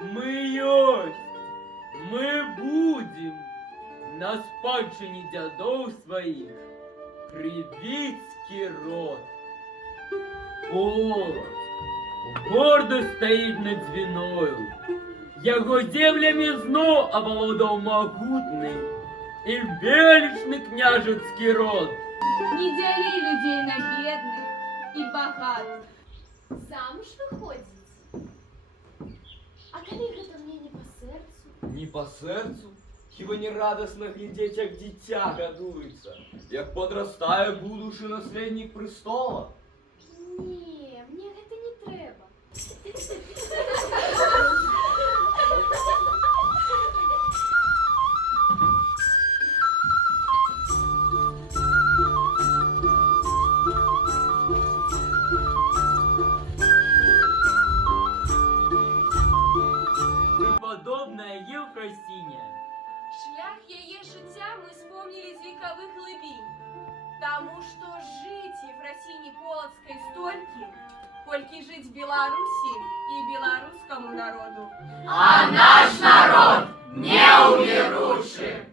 Мы есть, мы будем на спадщине дядов своих Кривицкий род. Полоцк гордо стоит над Двиною. Яго землями зно оболодал могутный и величный княжеский род. Не дели людей на бедных и богатых. Замуж выходите? А коли гэта мне не по сердцу? Не по сердцу? Хіба не радостно глядеть, як дитя гадуется, як подрастає будущий наследник престола? Не, мне гэта не трэба. Подобная Євфросиня. Шлях яе жыцця мы спомнілі з векавых глыбінь, таму што жыць Ефрасіні Полацкай столькі, колькі жыць Беларусі і беларускаму народу. А наш народ не умируши.